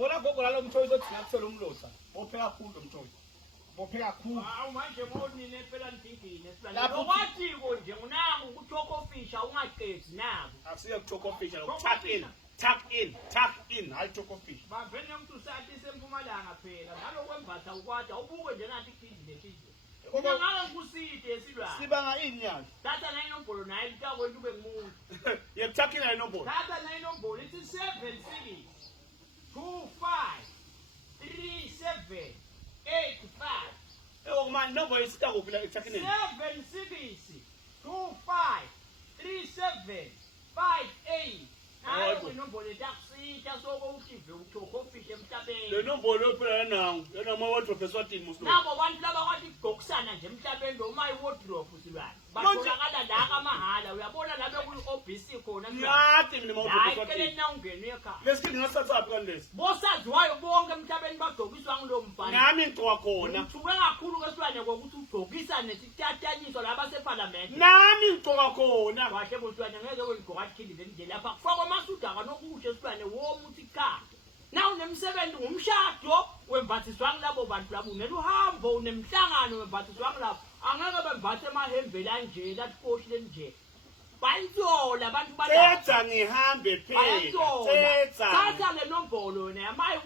Yabona gogo lalo mthoyi uzogcina kuthola umlotha. Bophe kakhulu lo mthoyi. Bophe kakhulu. Hawu manje modini phela nidingile silwane. Lokwathi nje unangu ukuthokofisha ungaqedi nabo. Asiye kuthokofisha lo tuck in, hayi thokofisha. Bavene umuntu sathi sempumalanga phela. Nalokwembatha ukwada ubuke nje ngathi kidile kidile. Gogo Ngala ngikuside silwane. sibanga ini yazi. Thatha nayo inombolo nayo litako ube ngumuntu. Tuck in ayinombolo. Thatha nayo inombolo ithi 76 25 37 85. Man, nobody is stuck with it. 76 25 37 58. Hayi inombolo takusita soko ukive uthokofisha emhlabeni. Le nombolo phela nangu, yena wardrobe eswatini muslo. Nabo abantu laba kwathi gokusana nje emhlabeni lo my wardrobe silwane. Batholakala la kamahala uyabona lapha ku-OBC khona. Yathi mina wardrobe hayi eswatini. kele na ungene ekhaya. Lesikini ngasathapi kanlesi. Bosaziwayo bonke emhlabeni bagqokiswa kulo mfana. Nami ngicwa khona. Uthuke kakhulu kwesilwane kokuthi ugqokisa nesitatanyiswa laba seParliament. Nami ngicwa khona. Wahle bosilwane ngeke weligqoka likhindile nje lapha kufakwa amasuda kanokuhle silwane womuthi ikhanda. Na unemsebenzi ngumshado wembathiswa kulabo bantu labo uneluhambo unemhlangano wembathiswa kulabo angeke bembathe emahembe la nje lathi kohle nje. Bayithola abantu balapha. Thetha ngihambe phela. Thetha. Thatha le nombolo ne my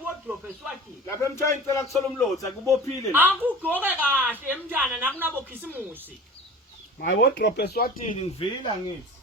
wardrobe eswatini. Lapha emthayi ngicela kuthola umlotha kubophile la. Akugqoke kahle emntana nakunabo khisimusi. My wardrobe eswatini ngivila ngithi.